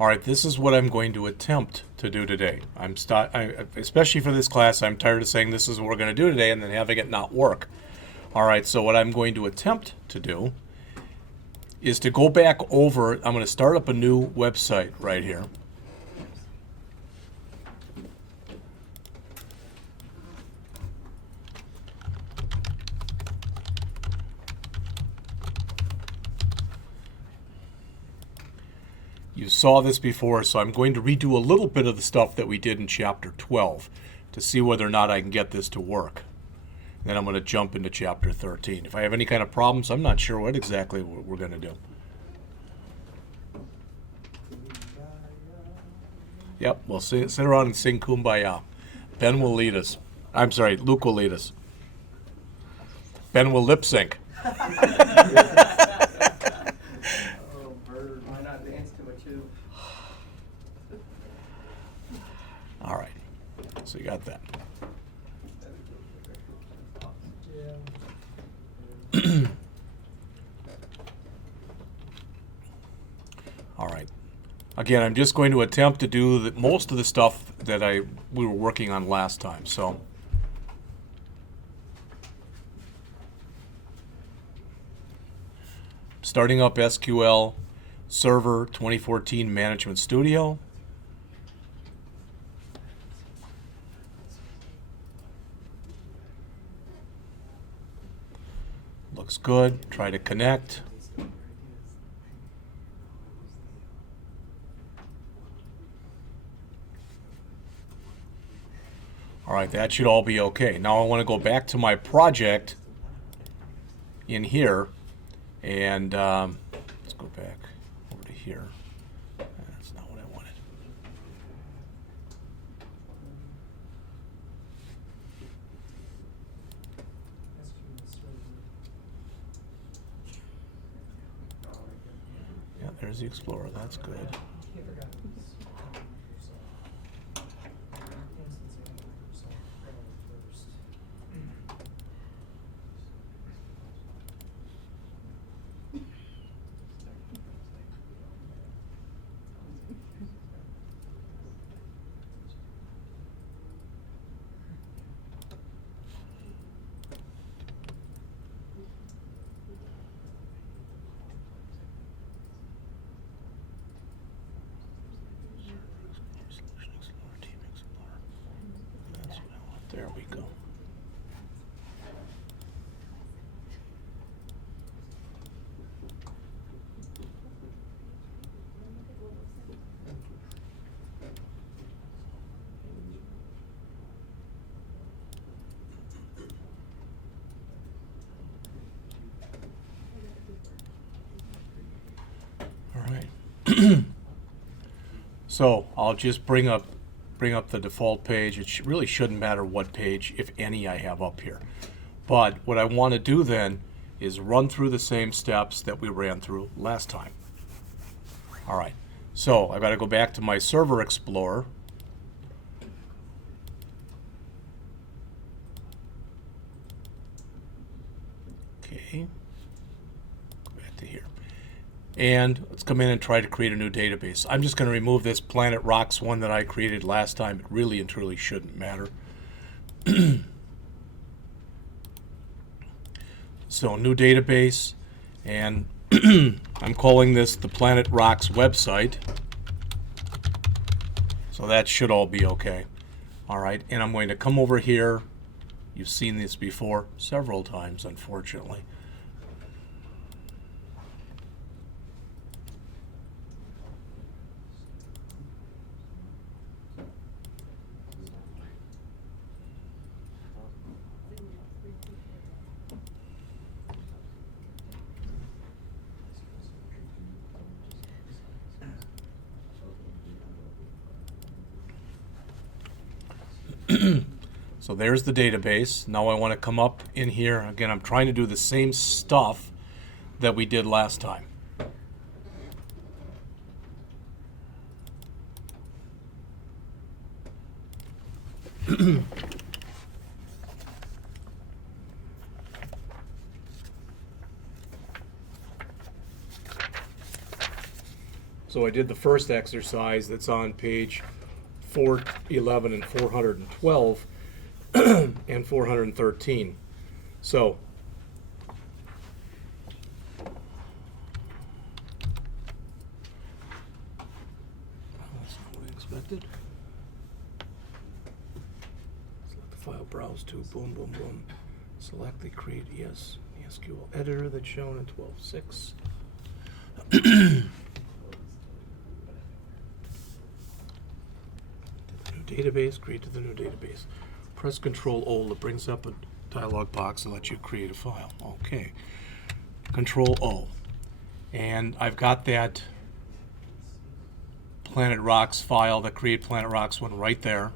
All right, this is what I'm going to attempt to do today. Especially for this class, I'm tired of saying this is what we're going to do today and then having it not work. All right, so what I'm going to attempt to do is to go back over. I'm going to start up a new website right here. You saw this before, so I'm going to redo a little bit of the stuff that we did in Chapter 12 to see whether or not I can get this to work. Then I'm going to jump into Chapter 13. If I have any kind of problems, I'm not sure what exactly we're going to do. Yep, we'll sit around and sing Kumbaya. Ben will lead us. I'm sorry, Luke will lead us. Ben will lip sync. All right, so you got that. All right. Again, I'm just going to attempt to do most of the stuff that we were working on last time. So, starting up SQL Server 2014 Management Studio. Looks good. Try to connect. All right, that should all be okay. Now I want to go back to my project in here, and let's go back over to here. That's not what I wanted. Yeah, there's the Explorer. That's good. There we go. All right. So I'll just bring up the default page. It really shouldn't matter what page, if any, I have up here. But what I want to do then is run through the same steps that we ran through last time. All right, so I've got to go back to my Server Explorer. Okay, go back to here. And let's come in and try to create a new database. I'm just going to remove this Planet Rocks one that I created last time. It really and truly shouldn't matter. So new database, and I'm calling this the Planet Rocks website. So that should all be okay. All right, and I'm going to come over here. You've seen this before several times, unfortunately. So there's the database. Now I want to come up in here. Again, I'm trying to do the same stuff that we did last time. So I did the first exercise that's on page 411 and 412 and 413. So that's not what I expected. Select the file, browse to, boom, boom, boom. Select the create ES SQL editor that's shown in 12.6. Database, create to the new database. Press Control-O, it brings up a dialog box and lets you create a file. Okay. Control-O. And I've got that Planet Rocks file, the Create Planet Rocks one right there.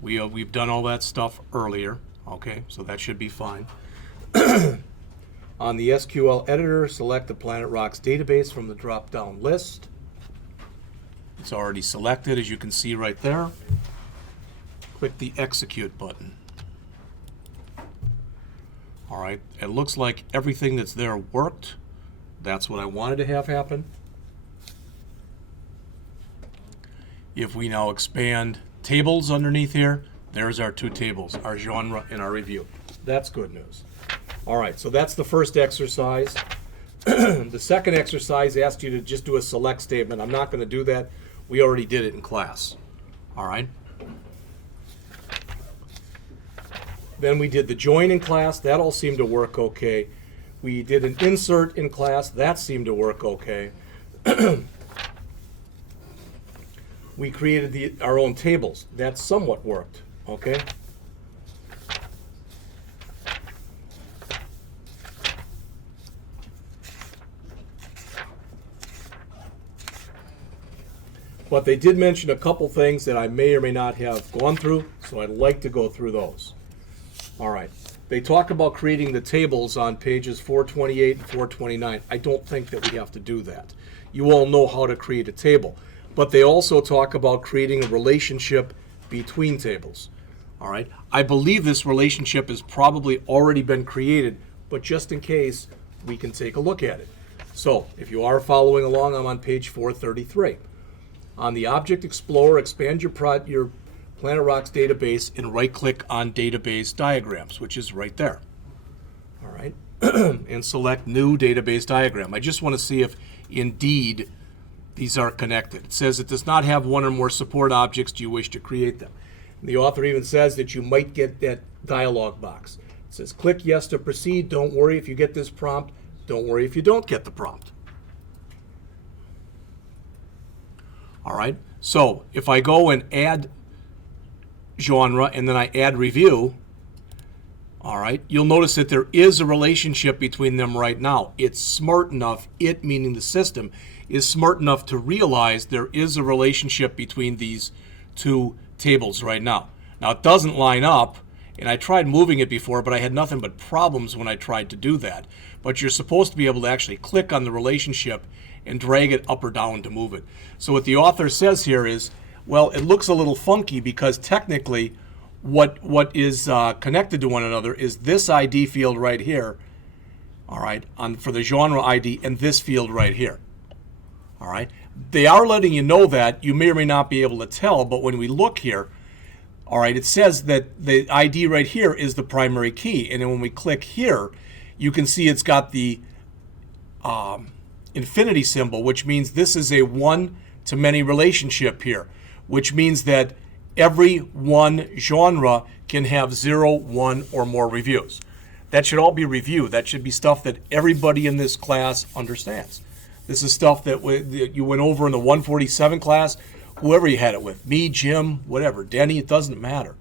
We've done all that stuff earlier. Okay, so that should be fine. On the SQL editor, select the Planet Rocks database from the drop-down list. It's already selected, as you can see right there. Click the Execute button. All right, it looks like everything that's there worked. That's what I wanted to have happen. If we now expand tables underneath here, there's our two tables, our genre and our review. That's good news. All right, so that's the first exercise. The second exercise asked you to just do a select statement. I'm not going to do that. We already did it in class. All right. Then we did the join in class. That all seemed to work okay. We did an insert in class. That seemed to work okay. We created our own tables. That somewhat worked. Okay. But they did mention a couple things that I may or may not have gone through, so I'd like to go through those. All right. They talk about creating the tables on pages 428 and 429. I don't think that we have to do that. You all know how to create a table. But they also talk about creating a relationship between tables. All right. I believe this relationship has probably already been created, but just in case, we can take a look at it. So if you are following along, I'm on page 433. On the Object Explorer, expand your Planet Rocks database and right-click on Database Diagrams, which is right there. All right, and select New Database Diagram. I just want to see if indeed these are connected. It says it does not have one or more support objects. Do you wish to create them? And the author even says that you might get that dialog box. It says click yes to proceed. Don't worry if you get this prompt. Don't worry if you don't get the prompt. All right, so if I go and add genre and then I add review, all right, you'll notice that there is a relationship between them right now. It's smart enough, it meaning the system, is smart enough to realize there is a relationship between these two tables right now. Now it doesn't line up, and I tried moving it before, but I had nothing but problems when I tried to do that. But you're supposed to be able to actually click on the relationship and drag it up or down to move it. So what the author says here is, well, it looks a little funky because technically what is connected to one another is this ID field right here, all right, for the genre ID, and this field right here. All right. They are letting you know that. You may or may not be able to tell, but when we look here, all right, it says that the ID right here is the primary key. And then when we click here, you can see it's got the infinity symbol, which means this is a one-to-many relationship here, which means that every one genre can have 0, 1, or more reviews. That should all be review. That should be stuff that everybody in this class understands. This is stuff that you went over in the 147 class, whoever you had it with, me, Jim, whatever, Denny, it doesn't matter.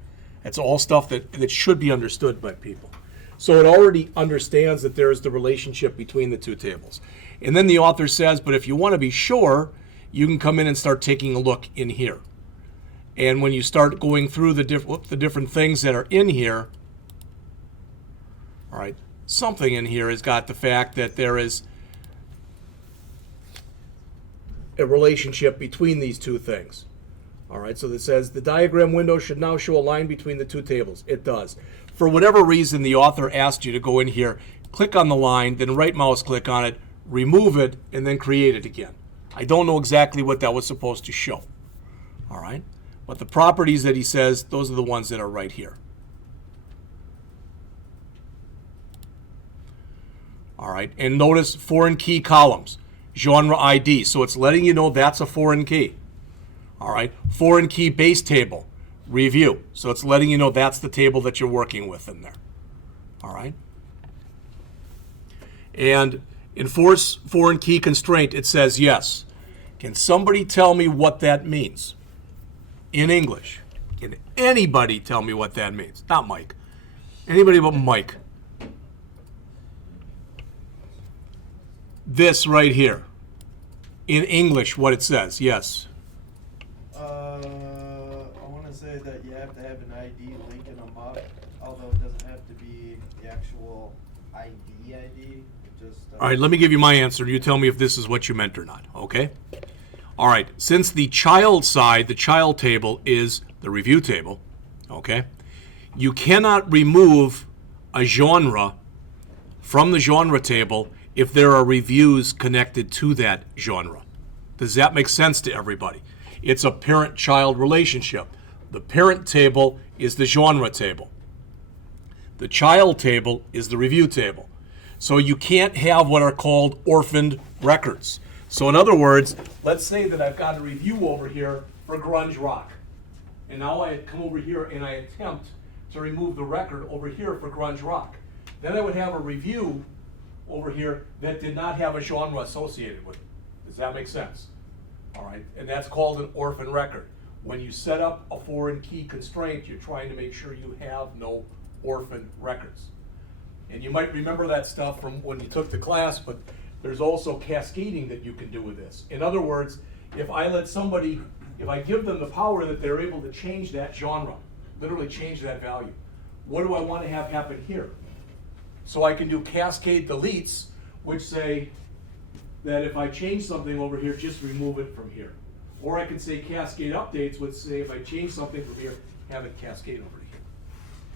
That's all stuff that should be understood by people. So it already understands that there is the relationship between the two tables. And then the author says, but if you want to be sure, you can come in and start taking a look in here. And when you start going through the different things that are in here, all right, something in here has got the fact that there is a relationship between these two things. All right, so it says the diagram window should now show a line between the two tables. It does. For whatever reason, the author asked you to go in here, click on the line, then right mouse click on it, remove it, and then create it again. I don't know exactly what that was supposed to show. All right? But the properties that he says, those are the ones that are right here. All right, and notice foreign key columns, genre ID. So it's letting you know that's a foreign key. All right, foreign key base table, review. So it's letting you know that's the table that you're working with in there. All right. And enforce foreign key constraint, it says yes. Can somebody tell me what that means in English? Can anybody tell me what that means? Not Mike. Anybody but Mike. This right here. In English, what it says, yes. I want to say that you have to have an ID linking them up, although it doesn't have to be the actual ID. All right, let me give you my answer. You tell me if this is what you meant or not, okay? All right, since the child side, the child table is the review table, okay? You cannot remove a genre from the genre table if there are reviews connected to that genre. Does that make sense to everybody? It's a parent-child relationship. The parent table is the genre table. The child table is the review table. So you can't have what are called orphaned records. So in other words, let's say that I've got a review over here for grunge rock. And now I come over here and I attempt to remove the record over here for grunge rock. Then I would have a review over here that did not have a genre associated with it. Does that make sense? All right, and that's called an orphan record. When you set up a foreign key constraint, you're trying to make sure you have no orphan records. And you might remember that stuff from when you took the class, but there's also cascading that you can do with this. In other words, if I give them the power that they're able to change that genre, literally change that value, what do I want to have happen here? So I can do cascade deletes, which say that if I change something over here, just remove it from here. Or I can say cascade updates, which say if I change something from here, have it cascade over to here.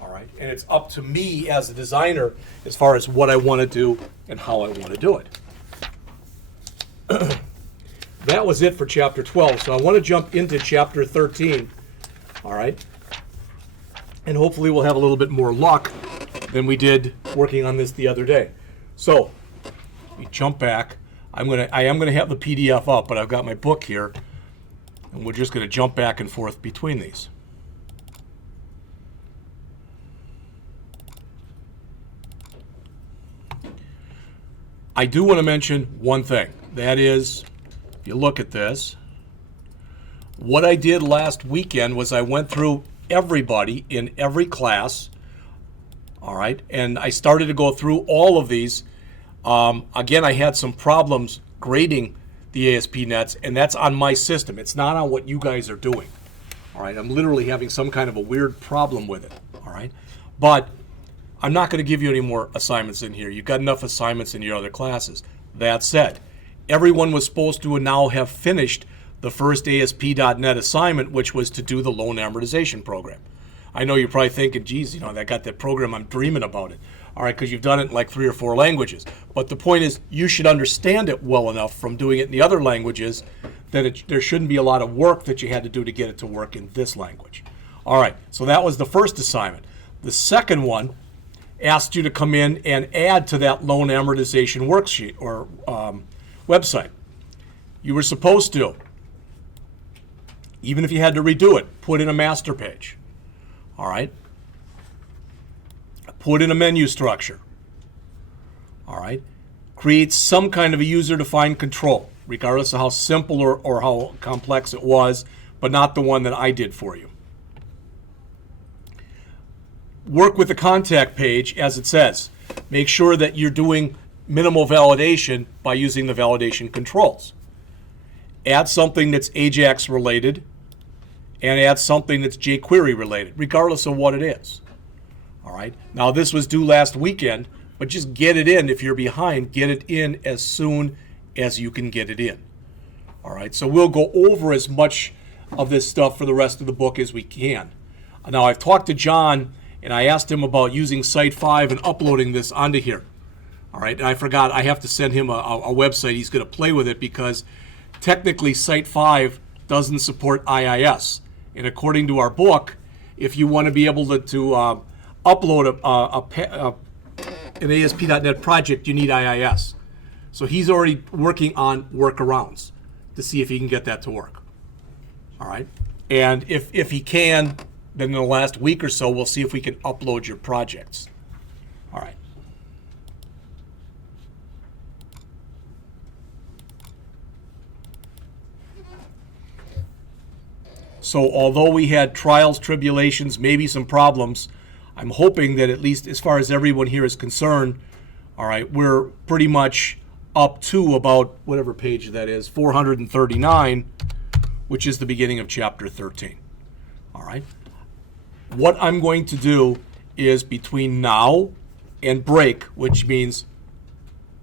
All right, and it's up to me as a designer as far as what I want to do and how I want to do it. That was it for chapter 12. So I want to jump into chapter 13. All right, and hopefully we'll have a little bit more luck than we did working on this the other day. So we jump back. I am gonna have the PDF up, but I've got my book here, and we're just gonna jump back and forth between these. I do want to mention one thing. That is, if you look at this, what I did last weekend was I went through everybody in every class. All right, and I started to go through all of these. Again, I had some problems grading the ASP nets, and that's on my system. It's not on what you guys are doing. All right, I'm literally having some kind of a weird problem with it. All right, but I'm not going to give you any more assignments in here. You've got enough assignments in your other classes. That said, everyone was supposed to now have finished the first ASP.NET assignment, which was to do the loan amortization program. I know you're probably thinking, geez, I got that program, I'm dreaming about it. All right, because you've done it in like 3 or 4 languages. But the point is, you should understand it well enough from doing it in the other languages that there shouldn't be a lot of work that you had to do to get it to work in this language. All right, so that was the first assignment. The second one asked you to come in and add to that loan amortization worksheet or website. You were supposed to, even if you had to redo it, put in a master page. All right. Put in a menu structure. All right. Create some kind of a user-defined control, regardless of how simple or how complex it was, but not the one that I did for you. Work with the contact page as it says. Make sure that you're doing minimal validation by using the validation controls. Add something that's AJAX related and add something that's jQuery related, regardless of what it is. All right. Now this was due last weekend, but just get it in. If you're behind, get it in as soon as you can get it in. All right. So we'll go over as much of this stuff for the rest of the book as we can. Now I've talked to John and I asked him about using Site 5 and uploading this onto here. All right, and I forgot, I have to send him a website. He's going to play with it because technically Site 5 doesn't support IIS. And according to our book, if you want to be able to upload an ASP.NET project, you need IIS. So he's already working on workarounds to see if he can get that to work. All right, and if he can, then in the last week or so, we'll see if we can upload your projects. All right. So although we had trials, tribulations, maybe some problems, I'm hoping that at least as far as everyone here is concerned, all right, we're pretty much up to about whatever page that is, 439, which is the beginning of Chapter 13. All right. What I'm going to do is between now and break, which means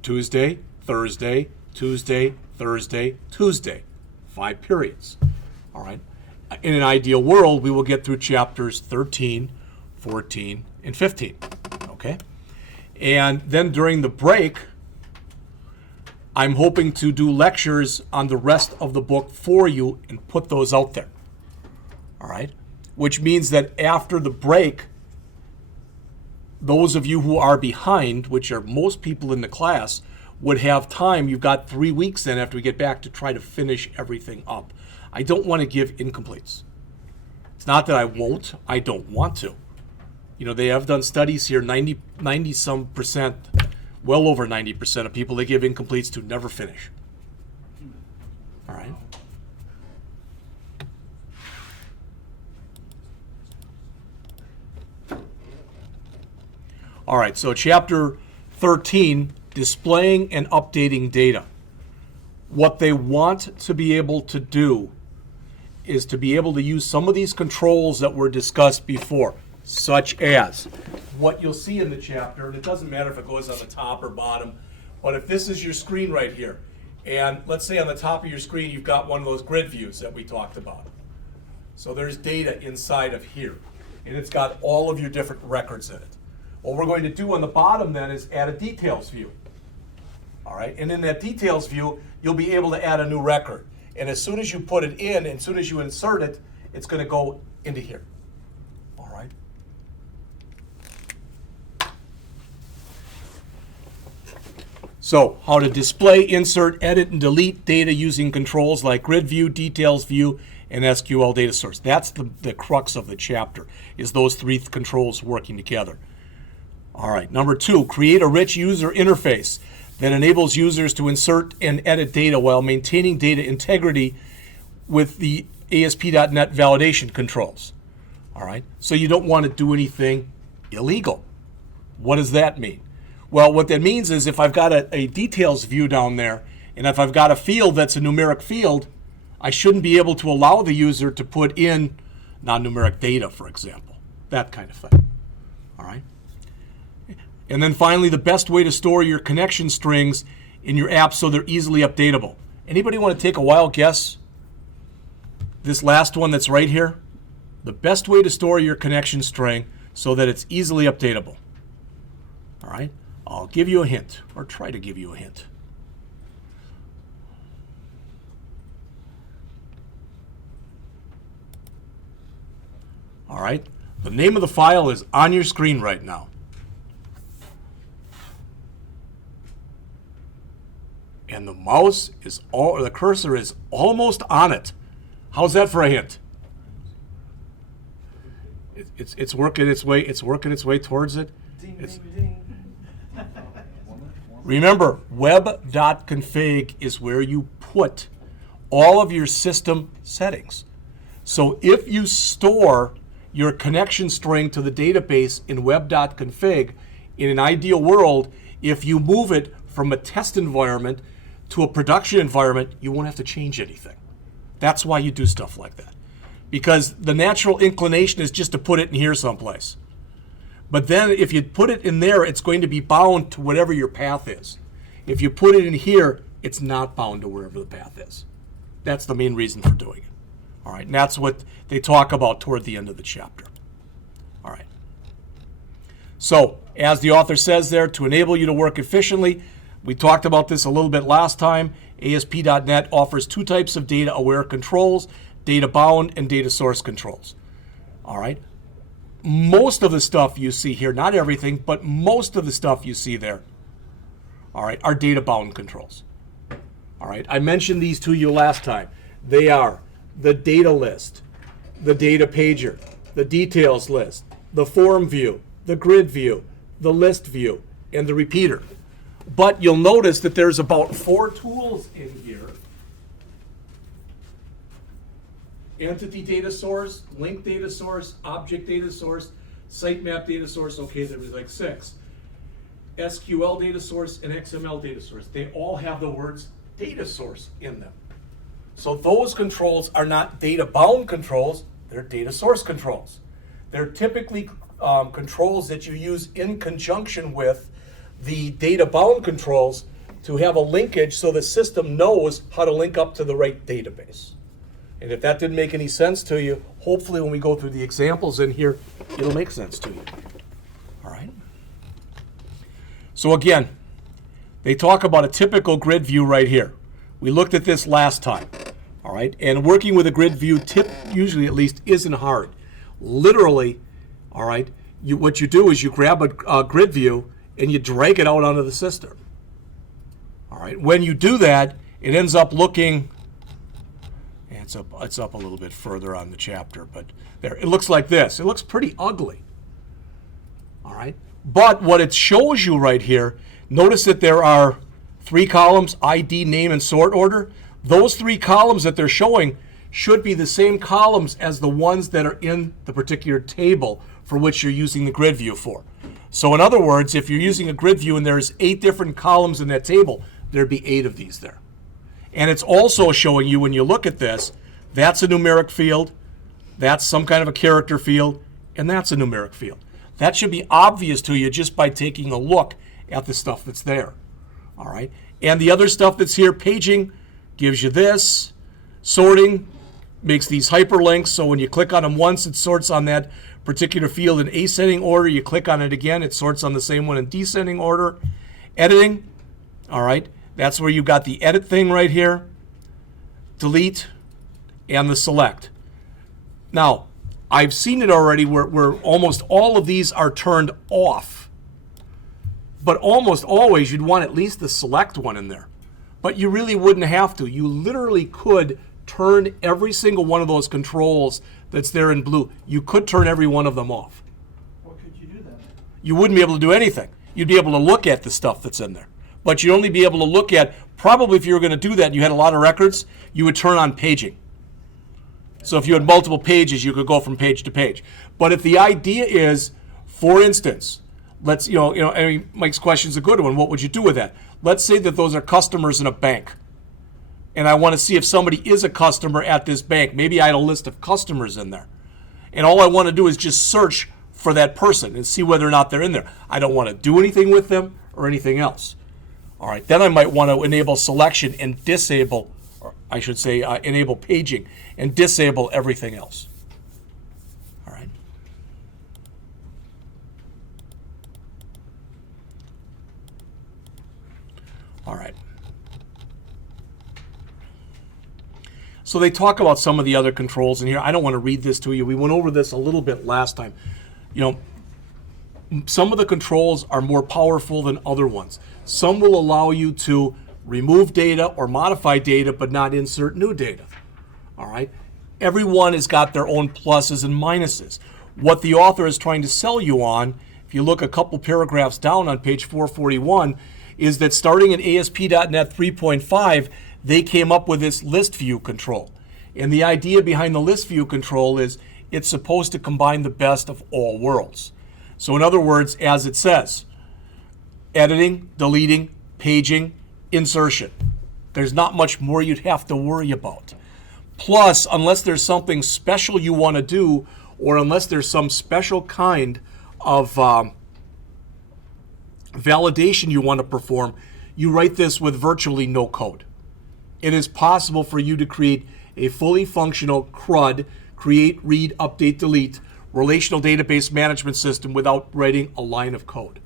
Tuesday, Thursday, Tuesday, Thursday, Tuesday, 5 periods. All right. In an ideal world, we will get through chapters 13, 14, and 15. Okay? And then during the break, I'm hoping to do lectures on the rest of the book for you and put those out there. All right? Which means that after the break, those of you who are behind, which are most people in the class, would have time. You've got 3 weeks then after we get back to try to finish everything up. I don't want to give incompletes. It's not that I won't, I don't want to. You know, they have done studies here, 90 some percent, well over 90% of people they give incompletes to never finish. All right. All right, so chapter 13, displaying and updating data. What they want to be able to do is to be able to use some of these controls that were discussed before, such as what you'll see in the chapter, and it doesn't matter if it goes on the top or bottom, but if this is your screen right here, and let's say on the top of your screen you've got one of those grid views that we talked about. So there's data inside of here, and it's got all of your different records in it. What we're going to do on the bottom then is add a details view. All right, and in that details view, you'll be able to add a new record. And as soon as you put it in, and as soon as you insert it, it's going to go into here. All right. So how to display, insert, edit, and delete data using controls like grid view, details view, and Sqldatasource. That's the crux of the chapter, is those 3 controls working together. All right, number 2, create a rich user interface that enables users to insert and edit data while maintaining data integrity with the ASP.NET validation controls. All right, so you don't want to do anything illegal. What does that mean? Well, what that means is if I've got a details view down there, and if I've got a field that's a numeric field, I shouldn't be able to allow the user to put in non-numeric data, for example, that kind of thing. All right. And then finally, the best way to store your connection strings in your app so they're easily updatable. Anybody want to take a wild guess? This last one that's right here? The best way to store your connection string so that it's easily updatable. All right? I'll give you a hint, or try to give you a hint. All right? The name of the file is on your screen right now. And the mouse is or the cursor is almost on it. How's that for a hint? It's working its way. It's working its way towards it. Ding, ding, ding. Remember, web.config is where you put all of your system settings. So if you store your connection string to the database in web.config, in an ideal world, if you move it from a test environment to a production environment, you won't have to change anything. That's why you do stuff like that. Because the natural inclination is just to put it in here someplace. But then if you put it in there, it's going to be bound to whatever your path is. If you put it in here, it's not bound to wherever the path is. That's the main reason for doing it. All right, and that's what they talk about toward the end of the chapter. All right. So, as the author says there, to enable you to work efficiently, we talked about this a little bit last time. ASP.NET offers two types of data-aware controls, data-bound and data source controls. All right? Most of the stuff you see here, not everything, but most of the stuff you see there, all right, are data-bound controls. All right, I mentioned these to you last time. They are the data list, the data pager, the details list, the form view, the grid view, the list view, and the repeater. But you'll notice that there's about 4 tools in here. Entity data source, link data source, object data source, sitemap data source, okay, there was like 6. SQL data source and XML data source. They all have the words data source in them. So those controls are not data-bound controls, they're data source controls. They're typically controls that you use in conjunction with the data-bound controls to have a linkage so the system knows how to link up to the right database. And if that didn't make any sense to you, hopefully when we go through the examples in here, it'll make sense to you. All right? So again, they talk about a typical grid view right here. We looked at this last time. All right? And working with a grid view, usually at least, isn't hard. Literally, all right, what you do is you grab a grid view and you drag it out onto the system. All right? When you do that, it ends up looking... It's up a little bit further on the chapter, but there, it looks like this. It looks pretty ugly. All right? But what it shows you right here, notice that there are 3 columns, ID, name, and sort order. Those 3 columns that they're showing should be the same columns as the ones that are in the particular table for which you're using the grid view for. So in other words, if you're using a grid view and there's 8 different columns in that table, there'd be 8 of these there. And it's also showing you, when you look at this, that's a numeric field, that's some kind of a character field, and that's a numeric field. That should be obvious to you just by taking a look at the stuff that's there. All right? And the other stuff that's here, paging, gives you this. Sorting makes these hyperlinks, so when you click on them once, it sorts on that particular field in ascending order. You click on it again, it sorts on the same one in descending order. Editing, all right? That's where you got the edit thing right here, delete, and the select. Now, I've seen it already where almost all of these are turned off. But almost always you'd want at least the select one in there. But you really wouldn't have to. You literally could turn every single one of those controls that's there in blue. You could turn every one of them off. What could you do then? You wouldn't be able to do anything. You'd be able to look at the stuff that's in there. But you'd only be able to look at, probably if you were going to do that and you had a lot of records, you would turn on paging. So if you had multiple pages, you could go from page to page. But if the idea is, for instance, let's, I mean, Mike's question's a good one. What would you do with that? Let's say that those are customers in a bank. And I want to see if somebody is a customer at this bank. Maybe I had a list of customers in there. And all I want to do is just search for that person and see whether or not they're in there. I don't want to do anything with them or anything else. All right, then I might want to enable selection and disable, or I should say enable paging and disable everything else. All right. All right. So they talk about some of the other controls in here. I don't want to read this to you. We went over this a little bit last time. Some of the controls are more powerful than other ones. Some will allow you to remove data or modify data but not insert new data. All right? Everyone has got their own pluses and minuses. What the author is trying to sell you on, if you look a couple paragraphs down on page 441, is that starting in ASP.NET 3.5, they came up with this list view control. And the idea behind the list view control is it's supposed to combine the best of all worlds. So in other words, as it says, editing, deleting, paging, insertion. There's not much more you'd have to worry about. Plus, unless there's something special you want to do, or unless there's some special kind of validation you want to perform, you write this with virtually no code. It is possible for you to create a fully functional CRUD, create, read, update, delete, relational database management system without writing a line of code.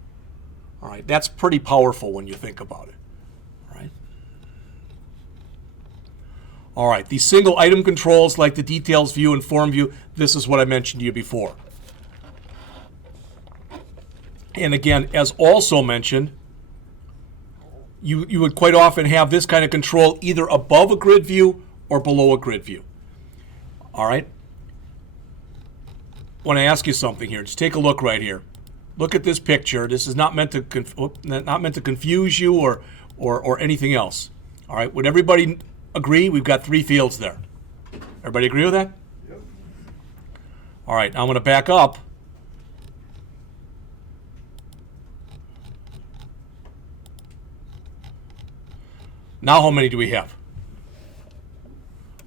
All right, that's pretty powerful when you think about it. All right. All right, these single item controls like the details view and form view, this is what I mentioned to you before. And again, as also mentioned, you would quite often have this kind of control either above a grid view or below a grid view. All right? I want to ask you something here. Just take a look right here. Look at this picture. This is not meant to confuse you or anything else. All right? Would everybody agree? We've got 3 fields there. Everybody agree with that? Yep. All right. Now I'm going to back up. Now how many do we have?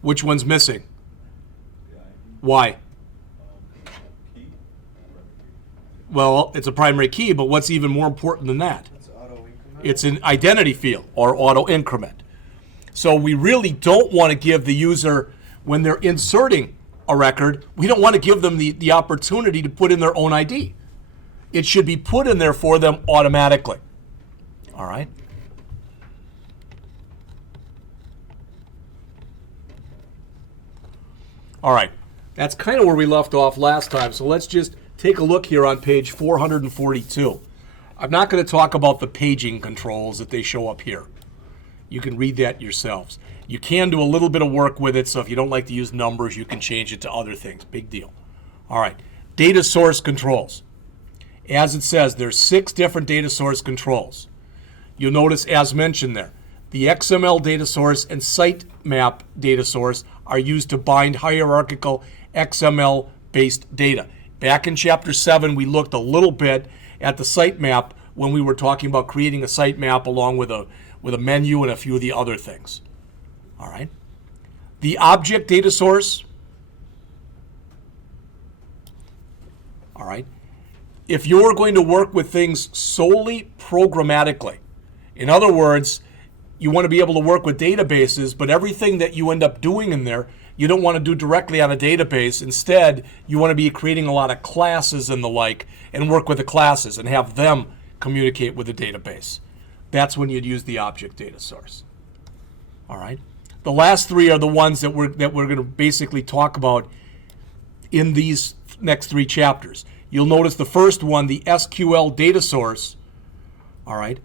Which one's missing? Why? Well, it's a primary key, but what's even more important than that? It's auto increment. It's an identity field or auto increment. So we really don't want to give the user, when they're inserting a record, we don't want to give them the opportunity to put in their own ID. It should be put in there for them automatically. All right? All right, that's kind of where we left off last time. So let's just take a look here on page 442. I'm not going to talk about the paging controls that they show up here. You can read that yourselves. You can do a little bit of work with it, so if you don't like to use numbers, you can change it to other things. Big deal. All right, data source controls. As it says, there's 6 different data source controls. You'll notice, as mentioned there, the XML data source and sitemap data source are used to bind hierarchical XML-based data. Back in Chapter 7, we looked a little bit at the sitemap when we were talking about creating a sitemap along with a menu and a few of the other things. All right. The object data source. All right. If you're going to work with things solely programmatically, in other words, you want to be able to work with databases, but everything that you end up doing in there, you don't want to do directly on a database. Instead, you want to be creating a lot of classes and the like and work with the classes and have them communicate with the database. That's when you'd use the object data source. All right. The last 3 are the ones that we're going to basically talk about in these next 3 chapters. You'll notice the first one, the SQL data source. All right.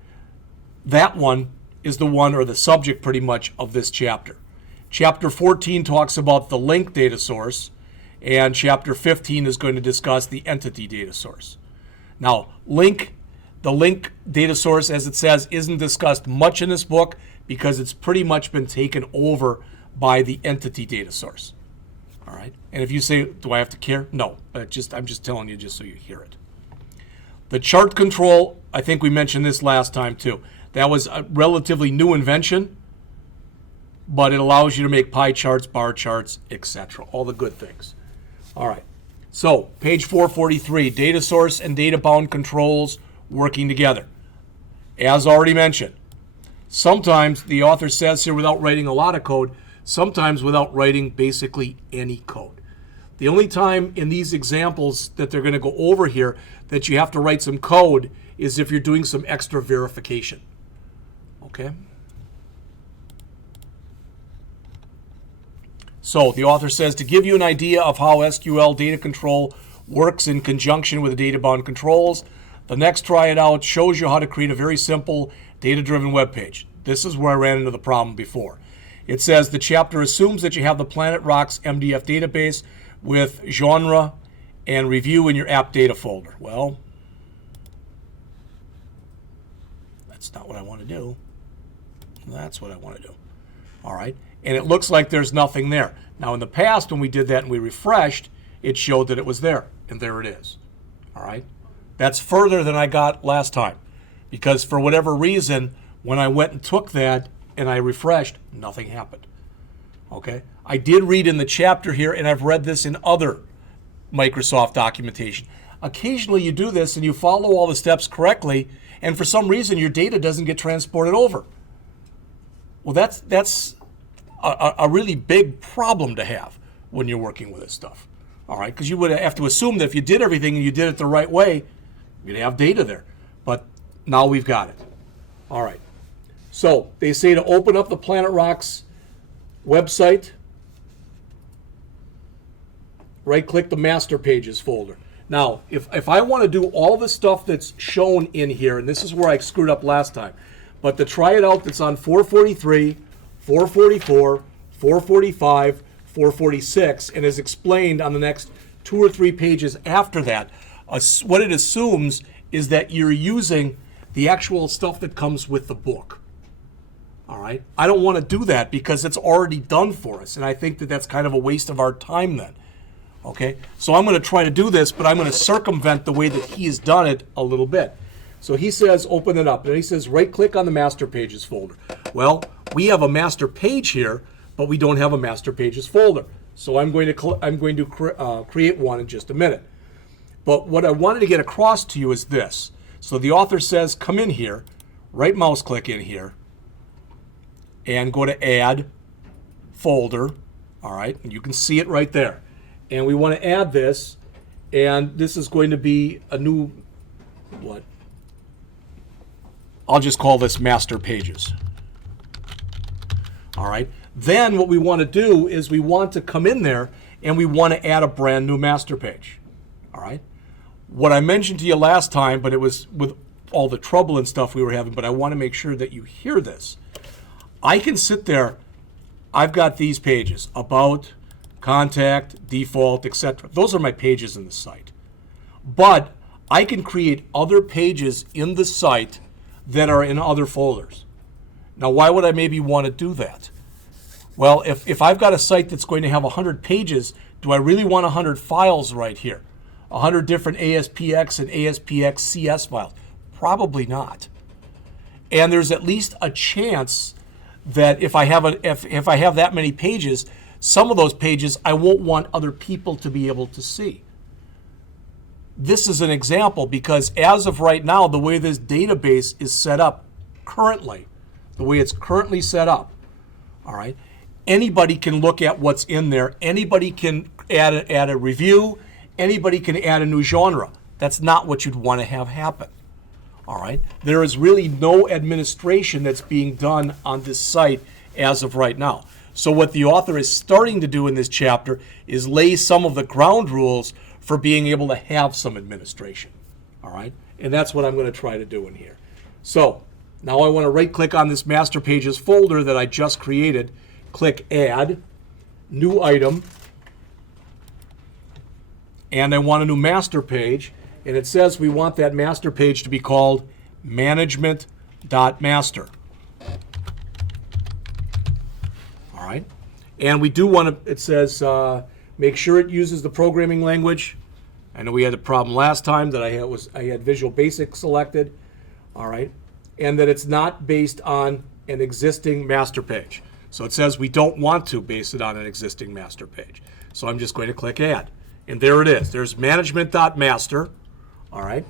That one is the one, or the subject pretty much, of this chapter. Chapter 14 talks about the link data source, and Chapter 15 is going to discuss the entity data source. Now, the link data source, as it says, isn't discussed much in this book because it's pretty much been taken over by the entity data source. All right? And if you say, do I have to care? No, I'm just telling you just so you hear it. The chart control, I think we mentioned this last time too. That was a relatively new invention, but it allows you to make pie charts, bar charts, etc. All the good things. All right. So, page 443, data source and data bound controls working together. As already mentioned, sometimes the author says here without writing a lot of code, sometimes without writing basically any code. The only time in these examples that they're going to go over here that you have to write some code is if you're doing some extra verification. Okay? So the author says, to give you an idea of how SQL data control works in conjunction with the data-bound controls, the next try it out shows you how to create a very simple data-driven web page. This is where I ran into the problem before. It says the chapter assumes that you have the Planet Rocks MDF database with genre and review in your app data folder. Well, that's not what I want to do. That's what I want to do. All right. And it looks like there's nothing there. Now, in the past, when we did that and we refreshed, it showed that it was there. And there it is. All right. That's further than I got last time. Because for whatever reason, when I went and took that and I refreshed, nothing happened. Okay. I did read in the chapter here, and I've read this in other Microsoft documentation. Occasionally you do this and you follow all the steps correctly, and for some reason your data doesn't get transported over. Well, that's a really big problem to have when you're working with this stuff. All right, because you would have to assume that if you did everything and you did it the right way, you'd have data there. But now we've got it. All right. So they say to open up the Planet Rocks website, right-click the Master Pages folder. Now, if I want to do all the stuff that's shown in here, and this is where I screwed up last time, but to try it out that's on 443, 444, 445, 446, and is explained on the next 2 or 3 pages after that, what it assumes is that you're using the actual stuff that comes with the book. All right? I don't want to do that because it's already done for us, and I think that that's kind of a waste of our time then. Okay? So I'm going to try to do this, but I'm going to circumvent the way that he has done it a little bit. So he says open it up, and he says right-click on the Master Pages folder. Well, we have a master page here, but we don't have a Master Pages folder. So I'm going to create one in just a minute. But what I wanted to get across to you is this. So the author says come in here, right mouse click in here, and go to Add Folder. All right, and you can see it right there. And we want to add this, and this is going to be a new, what? I'll just call this Master Pages. All right. Then what we want to do is we want to come in there and we want to add a brand new master page. All right. What I mentioned to you last time, but it was with all the trouble and stuff we were having, but I want to make sure that you hear this. I can sit there. I've got these pages, about, contact, default, etc. Those are my pages in the site. But I can create other pages in the site that are in other folders. Now, why would I maybe want to do that? Well, if I've got a site that's going to have 100 pages, do I really want 100 files right here? 100 different ASPX and ASPX CS files? Probably not. And there's at least a chance that if I have if I have that many pages, some of those pages I won't want other people to be able to see. This is an example because as of right now, the way this database is set up currently, the way it's currently set up, all right, anybody can look at what's in there. Anybody can add a review. Anybody can add a new genre. That's not what you'd want to have happen. All right. There is really no administration that's being done on this site as of right now. So what the author is starting to do in this chapter is lay some of the ground rules for being able to have some administration. All right. And that's what I'm going to try to do in here. So now I want to right click on this Master Pages folder that I just created. Click Add, New Item, and I want a new master page. And it says we want that master page to be called management.master. All right. And we do want to, it says, make sure it uses the programming language. I know we had a problem last time that I had Visual Basic selected. All right. And that it's not based on an existing master page. So it says we don't want to base it on an existing master page. So I'm just going to click Add. And there it is. There's management.master. All right. It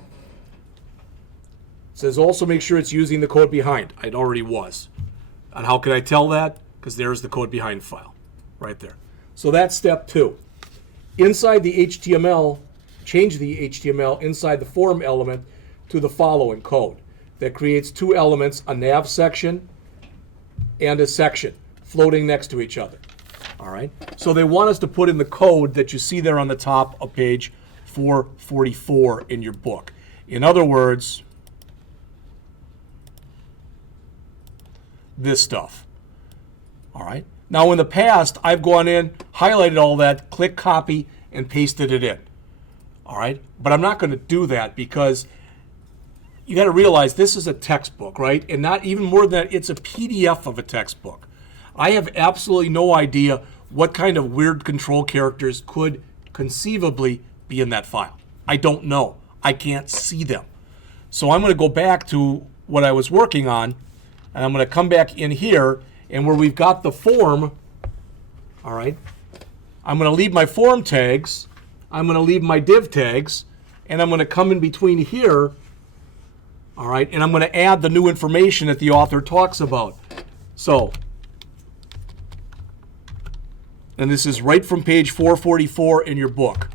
says also make sure it's using the code behind. It already was. And how can I tell that? Because there's the code behind file right there. So that's step 2. Inside the HTML, change the HTML inside the form element to the following code. That creates 2 elements, a nav section and a section, floating next to each other. All right. So they want us to put in the code that you see there on the top of page 444 in your book. In other words, this stuff. All right. Now in the past, I've gone in, highlighted all that, click copy, and pasted it in. All right. But I'm not going to do that because you got to realize this is a textbook, right? And not even more than that, it's a PDF of a textbook. I have absolutely no idea what kind of weird control characters could conceivably be in that file. I don't know. I can't see them. So I'm going to go back to what I was working on, and I'm going to come back in here, and where we've got the form, all right, I'm going to leave my form tags, I'm going to leave my div tags, and I'm going to come in between here, all right, and I'm going to add the new information that the author talks about. So And this is right from page 444 in your book.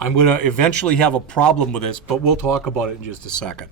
I'm going to eventually have a problem with this, but we'll talk about it in just a second.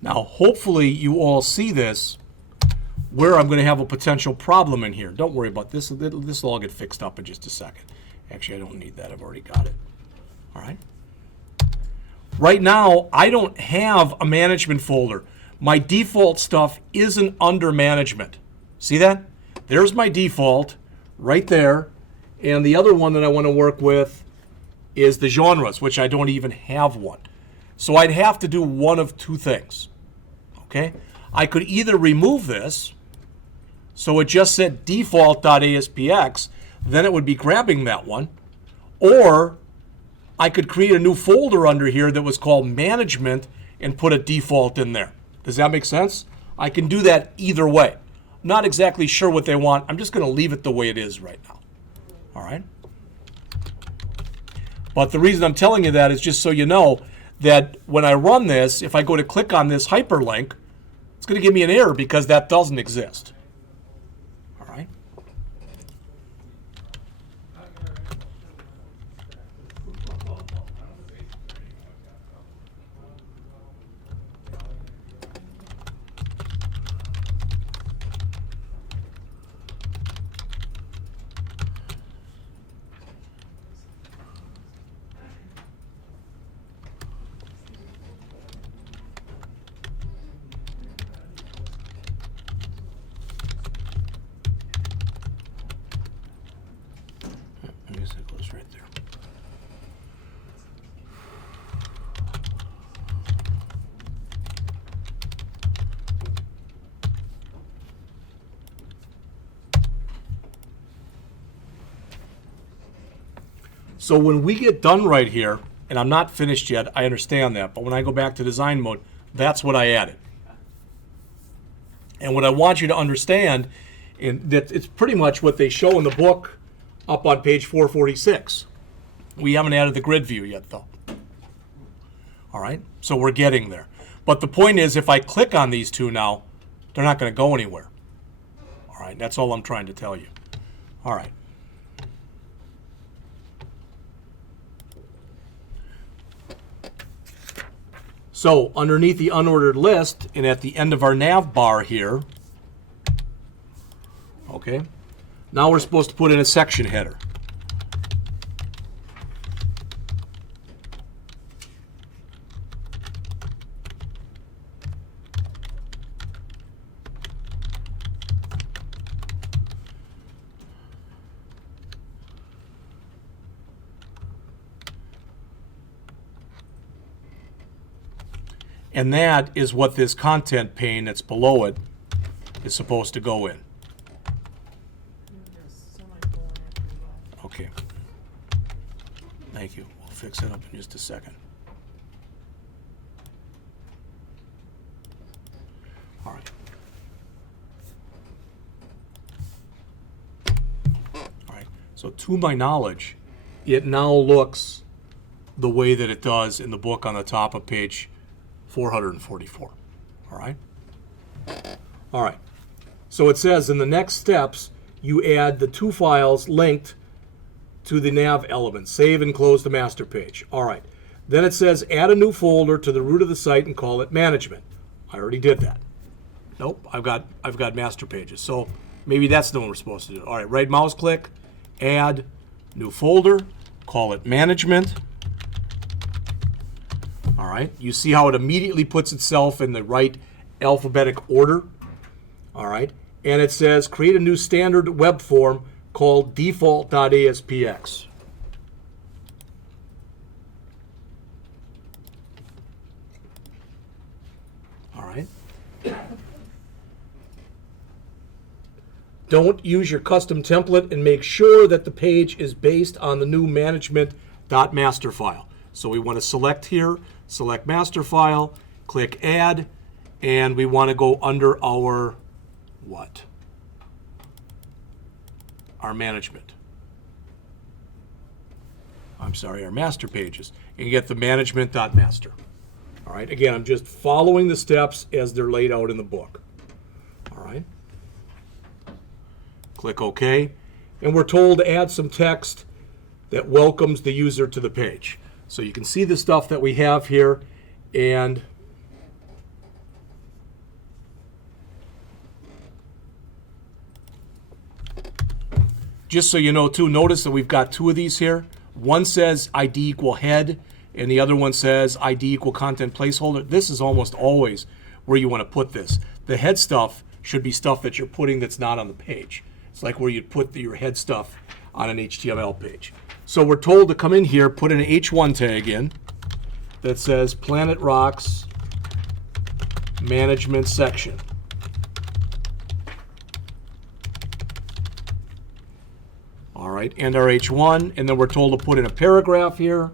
Now, hopefully you all see this, where I'm going to have a potential problem in here. Don't worry about this. This will all get fixed up in just a second. Actually, I don't need that. I've already got it. All right. Right now, I don't have a management folder. My default stuff isn't under management. See that? There's my default right there. And the other one that I want to work with is the genres, which I don't even have one. So I'd have to do one of two things. Okay? I could either remove this, so it just said default.aspx, then it would be grabbing that one, or I could create a new folder under here that was called management and put a default in there. Does that make sense? I can do that either way. I'm not exactly sure what they want. I'm just going to leave it the way it is right now. All right? But the reason I'm telling you that is just so you know that when I run this, if I go to click on this hyperlink, it's going to give me an error because that doesn't exist. All right? I guess it goes right there. So when we get done right here, and I'm not finished yet, I understand that, but when I go back to design mode, that's what I added. And what I want you to understand, and that it's pretty much what they show in the book up on page 446. We haven't added the grid view yet, though. All right, so we're getting there. But the point is, if I click on these two now, they're not going to go anywhere. All right, that's all I'm trying to tell you. All right. So underneath the unordered list and at the end of our nav bar here, okay, now we're supposed to put in a section header. And that is what this content pane that's below it is supposed to go in. Okay. Thank you. We'll fix that up in just a second. So to my knowledge, it now looks the way that it does in the book on the top of page 444. All right? All right. So it says in the next steps, you add the two files linked to the nav element. Save and close the master page. All right. Then it says add a new folder to the root of the site and call it management. I already did that. Nope, I've got master pages. So maybe that's the one we're supposed to do. All right, right mouse click, add new folder, call it management. All right, you see how it immediately puts itself in the right alphabetic order. All right, and it says create a new standard web form called default.aspx. All right. Don't use your custom template and make sure that the page is based on the new management.master file. So we want to select here, select master file, click add, and we want to go under our what? Our management. I'm sorry, our master pages. And get the management.master. All right, again, I'm just following the steps as they're laid out in the book. All right. Click OK. And we're told to add some text that welcomes the user to the page. So you can see the stuff that we have here. And just so you know, too, notice that we've got two of these here. One says ID equal head, and the other one says ID equal content placeholder. This is almost always where you want to put this. The head stuff should be stuff that you're putting that's not on the page. It's like where you'd put your head stuff on an HTML page. So we're told to come in here, put an H1 tag in that says Planet Rocks Management Section. All right, and our H1, and then we're told to put in a paragraph here.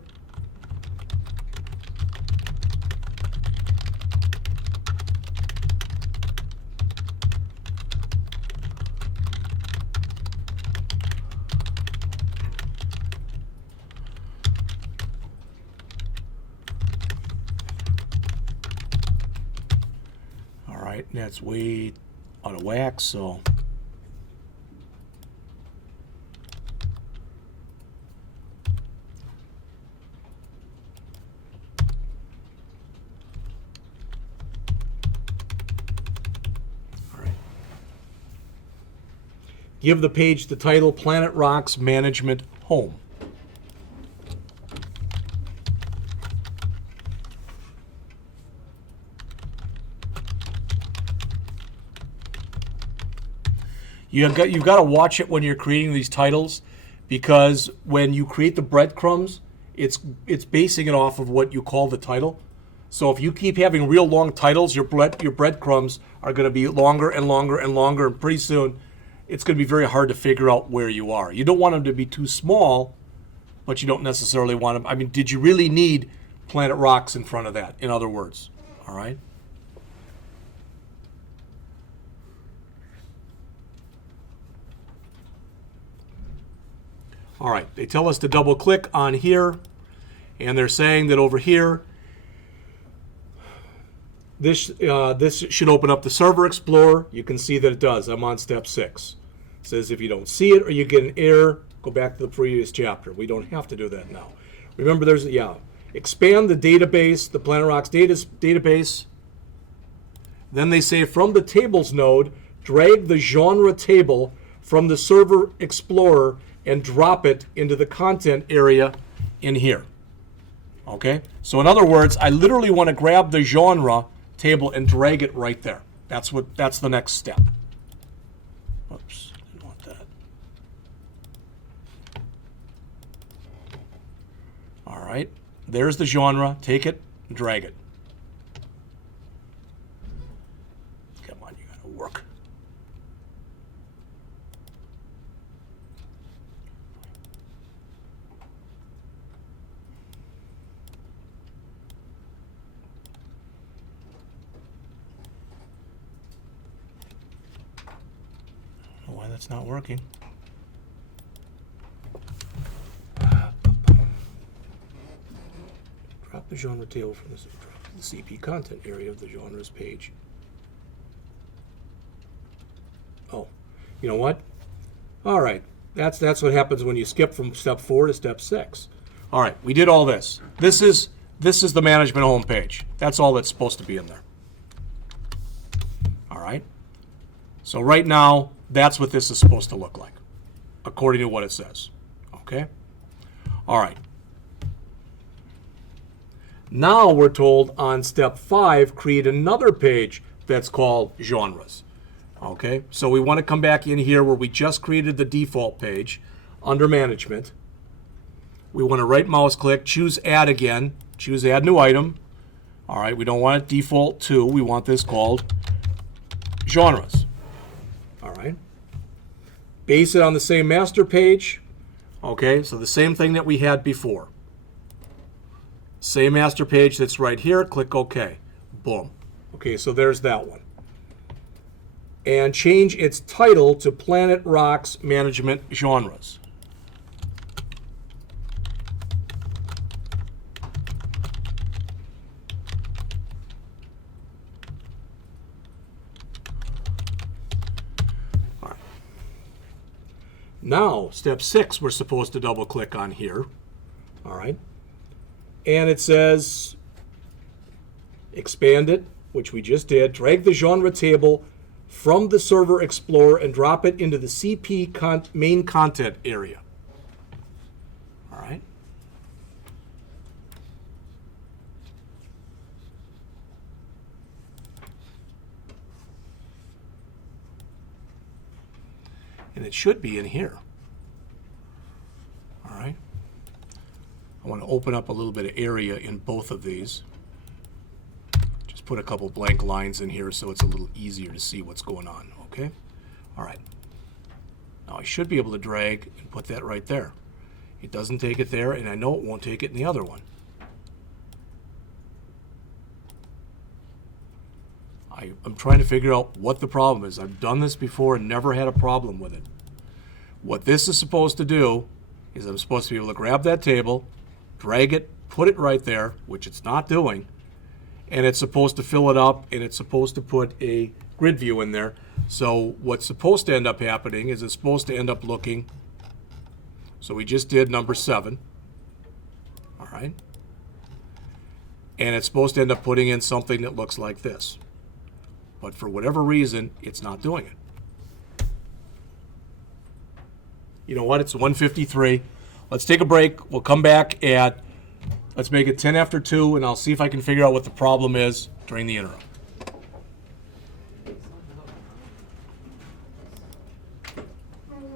All right, that's way out of whack, so. Give the page the title Planet Rocks Management Home. You've got to watch it when you're creating these titles, because when you create the breadcrumbs, it's basing it off of what you call the title. So if you keep having real long titles, your breadcrumbs are going to be longer and longer and longer, and pretty soon it's going to be very hard to figure out where you are. You don't want them to be too small, but you don't necessarily want them. I mean, did you really need Planet Rocks in front of that, in other words? All right? All right, they tell us to double click on here, and they're saying that over here, this should open up the Server Explorer. You can see that it does. I'm on step 6. It says if you don't see it or you get an error, go back to the previous chapter. We don't have to do that now. Remember, expand the database, the Planet Rocks database. Then they say from the tables node, drag the genre table from the Server Explorer and drop it into the content area in here. Okay? So in other words, I literally want to grab the genre table and drag it right there. That's the next step. Oops, didn't want that. All right, there's the genre. Take it and drag it. Come on, you gotta work. Why that's not working. the genre table from the CP content area of the genres page. Oh, you know what? All right, that's what happens when you skip from step 4 to step 6. All right, we did all this. This is the management homepage. That's all that's supposed to be in there. All right. So right now, that's what this is supposed to look like, according to what it says. Okay? All right. Now we're told on step 5, create another page that's called genres. Okay? So we want to come back in here where we just created the default page under management. We want to right mouse click, choose add again, choose add new item. All right, we don't want it default to, we want this called genres. All right. Base it on the same master page. Okay, so the same thing that we had before. Same master page that's right here, click OK. Boom. Okay, so there's that one. And change its title to Planet Rock's Management Genres. Now, step 6, we're supposed to double click on here. All right. And it says expand it, which we just did. Drag the genre table from the Server Explorer and drop it into the CP main content area. All right. And it should be in here. All right. I want to open up a little bit of area in both of these. Just put a couple blank lines in here so it's a little easier to see what's going on. Okay. All right. Now I should be able to drag and put that right there. It doesn't take it there, and I know it won't take it in the other one. I'm trying to figure out what the problem is. I've done this before and never had a problem with it. What this is supposed to do is I'm supposed to be able to grab that table, drag it, put it right there, which it's not doing, and it's supposed to fill it up, and it's supposed to put a grid view in there. So what's supposed to end up happening is it's supposed to end up looking, so we just did number 7, all right? And it's supposed to end up putting in something that looks like this. But for whatever reason, it's not doing it. You know what? It's 1:53. Let's take a break. We'll come back let's make it 10 after 2, and I'll see if I can figure out what the problem is during the interim.